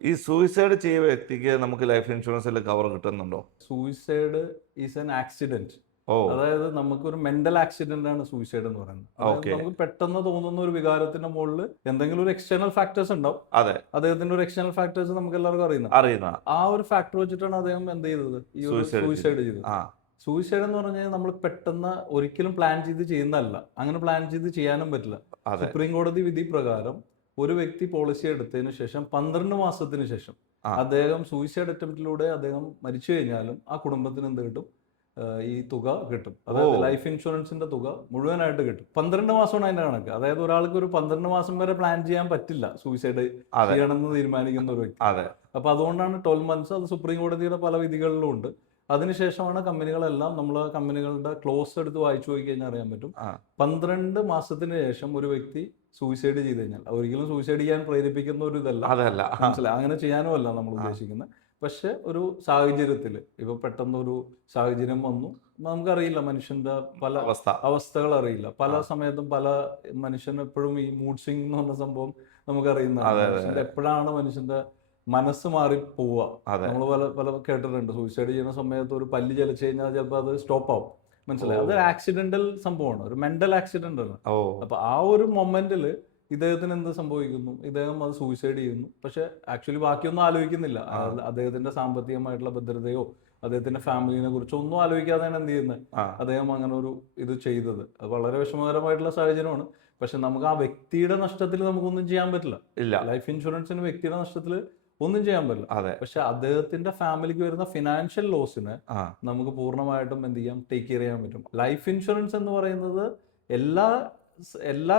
ഈ സൂയിസൈഡ് ചെയ്ത വ്യക്തിക്ക് നമുക്ക് ലൈഫ് ഇൻഷുറൻസിൽ കവർ കിട്ടുന്നുണ്ടോ? Suicide is an accident. Oh, അതായത് നമുക്കൊരു മെന്റൽ ആക്സിഡന്റ് ആണ് സൂയിസൈഡ് എന്ന് പറയുന്നത്. അതായത് ഓക്കെ. നമുക്ക് പെട്ടെന്ന് തോന്നുന്ന ഒരു വികാരത്തിന്റെ മുകളിൽ എന്തെങ്കിലും ഒരു എക്സ്റ്റേണൽ ഫാക്ടേഴ്സ് ഉണ്ടാവും. അതെ, അദ്ദേഹത്തിന്റെ ഒരു എക്സ്റ്റേണൽ ഫാക്ടേഴ്സ് നമുക്ക് എല്ലാവർക്കും അറിയുന്ന അറിയുന്ന ആ ഒരു ഫാക്ടർ വെച്ചിട്ടാണ് അദ്ദേഹം എന്ത് ചെയ്തത്, ഈ ഒരു സൂയിസൈഡ് സൂയിസൈഡ് ചെയ്തത്. ആ, സൂയിസൈഡ് എന്ന് പറഞ്ഞു കഴിഞ്ഞാൽ നമ്മൾ പെട്ടെന്ന് ഒരിക്കലും പ്ലാൻ ചെയ്ത് ചെയ്യുന്നതല്ല. അങ്ങനെ പ്ലാൻ ചെയ്ത് ചെയ്യാനും പറ്റില്ല. അതെ. സുപ്രീം കോടതി വിധി പ്രകാരം ഒരു വ്യക്തി പോളിസി എടുത്തതിന് ശേഷം 12 മാസത്തിന് ശേഷം ആ. അദ്ദേഹം സൂയിസൈഡ് അറ്റംപ്റ്റിലൂടെ അദ്ദേഹം മരിച്ചു കഴിഞ്ഞാലും ആ കുടുംബത്തിന് എന്ത് കിട്ടും? ഈ തുക കിട്ടും. അതായത് ലൈഫ് ഇൻഷുറൻസിന്റെ തുക മുഴുവനായിട്ട് കിട്ടും. 12 മാസമാണ് അതിന്റെ കണക്ക്. അതായത് ഒരാൾക്ക് ഒരു 12 മാസം വരെ പ്ലാൻ ചെയ്യാൻ പറ്റില്ല സൂയിസൈഡ് അതെ, ചെയ്യണമെന്ന് തീരുമാനിക്കുന്ന ഒരു വ്യക്തി. അതെ. അപ്പൊ അതുകൊണ്ടാണ് 12 മന്ത്സ്. അത് സുപ്രീം കോടതിയുടെ പല വിധികളിലും ഉണ്ട്. അതിനുശേഷമാണ് കമ്പനികളെല്ലാം നമ്മൾ കമ്പനികളുടെ ക്ലോസ് എടുത്ത് വായിച്ചു പോയി കഴിഞ്ഞാൽ അറിയാൻ പറ്റും. ആ, 12 മാസത്തിന് ശേഷം ഒരു വ്യക്തി സൂയിസൈഡ് ചെയ്ത് കഴിഞ്ഞാൽ, ഒരിക്കലും സൂയിസൈഡ് ചെയ്യാൻ പ്രേരിപ്പിക്കുന്ന ഒരു ഇതല്ല, അതല്ല. മനസ്സിലായി, അങ്ങനെ ചെയ്യാനും അല്ല നമ്മൾ ഉദ്ദേശിക്കുന്നത്. പക്ഷെ ഒരു സാഹചര്യത്തിൽ ഇപ്പൊ പെട്ടെന്നൊരു സാഹചര്യം വന്നു, നമുക്കറിയില്ല മനുഷ്യന്റെ പല അവസ്ഥ. അവസ്ഥകൾ അറിയില്ല. പല സമയത്തും പല മനുഷ്യൻ എപ്പോഴും ഈ മൂഡ് സ്വിംഗ് എന്ന് പറഞ്ഞ സംഭവം നമുക്കറിയുന്നതാണ്. മനുഷ്യന്റെ എപ്പോഴാണ് മനുഷ്യന്റെ മനസ്സ് മാറി പോവുക. അതെ. നമ്മൾ പല പല കേട്ടിട്ടുണ്ട്, സൂയിസൈഡ് ചെയ്യുന്ന സമയത്ത് ഒരു പല്ല് ചലിച്ചു കഴിഞ്ഞാൽ ചിലപ്പോൾ അത് സ്റ്റോപ്പ് ആവും. മനസ്സിലായി, അത് ആക്സിഡന്റൽ സംഭവമാണ്, ഒരു മെന്റൽ ആക്സിഡന്റ് ആണ്. ഓ, അപ്പൊ ആ ഒരു മൊമെന്റിൽ ഇദ്ദേഹത്തിന് എന്ത് സംഭവിക്കുന്നു? ഇദ്ദേഹം അത് സൂയിസൈഡ് ചെയ്യുന്നു. പക്ഷെ ആക്ച്വലി ബാക്കിയൊന്നും ആലോചിക്കുന്നില്ല. അദ്ദേഹത്തിന്റെ സാമ്പത്തികമായിട്ടുള്ള ഭദ്രതയോ അദ്ദേഹത്തിന്റെ ഫാമിലിനെ കുറിച്ചോ ഒന്നും ആലോചിക്കാതെയാണ് എന്ത് ചെയ്യുന്നത്, അദ്ദേഹം അങ്ങനെ ഒരു ഇത് ചെയ്തത്. അത് വളരെ വിഷമകരമായിട്ടുള്ള സാഹചര്യമാണ്. പക്ഷെ നമുക്ക് ആ വ്യക്തിയുടെ നഷ്ടത്തിൽ നമുക്കൊന്നും ചെയ്യാൻ പറ്റില്ല. ഇല്ല. ലൈഫ് ഇൻഷുറൻസിന് വ്യക്തിയുടെ നഷ്ടത്തിൽ ഒന്നും ചെയ്യാൻ പറ്റില്ല. അതെ. പക്ഷെ അദ്ദേഹത്തിന്റെ ഫാമിലിക്ക് വരുന്ന ഫിനാൻഷ്യൽ ലോസിനെ ആ, നമുക്ക് പൂർണ്ണമായിട്ടും എന്ത് ചെയ്യാം, ടേക്ക് കെയർ ചെയ്യാൻ പറ്റും. ലൈഫ് ഇൻഷുറൻസ് എന്ന് പറയുന്നത് എല്ലാ എല്ലാ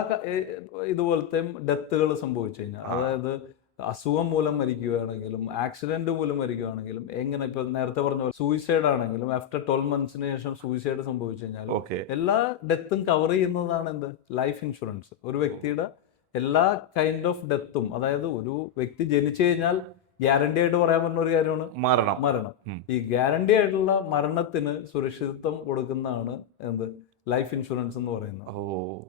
ഇതുപോലത്തെ ഡെത്തുകൾ സംഭവിച്ചു കഴിഞ്ഞാൽ, അതായത് അസുഖം മൂലം മരിക്കുകയാണെങ്കിലും ആക്സിഡന്റ് മൂലം മരിക്കുകയാണെങ്കിലും, എങ്ങനെ ഇപ്പൊ നേരത്തെ പറഞ്ഞ പോലെ സൂയിസൈഡ് ആണെങ്കിലും ആഫ്റ്റർ 12 മന്ത്സിന് ശേഷം സൂയിസൈഡ് സംഭവിച്ചു കഴിഞ്ഞാൽ ഓക്കെ. എല്ലാ ഡെത്തും കവർ ചെയ്യുന്നതാണ് എന്ത്, ലൈഫ് ഇൻഷുറൻസ്. ഒരു വ്യക്തിയുടെ എല്ലാ കൈൻഡ് ഓഫ് ഡെത്തും, അതായത് ഒരു വ്യക്തി ജനിച്ചു കഴിഞ്ഞാൽ ഗ്യാരണ്ടി ആയിട്ട് പറയാൻ പറ്റുന്ന ഒരു കാര്യമാണ് മരണം. ഈ ഗ്യാരണ്ടി ആയിട്ടുള്ള മരണത്തിന് സുരക്ഷിതത്വം കൊടുക്കുന്നതാണ് എന്ത്, ലൈഫ് ഇൻഷുറൻസ് എന്ന് പറയുന്നത്. ഓ.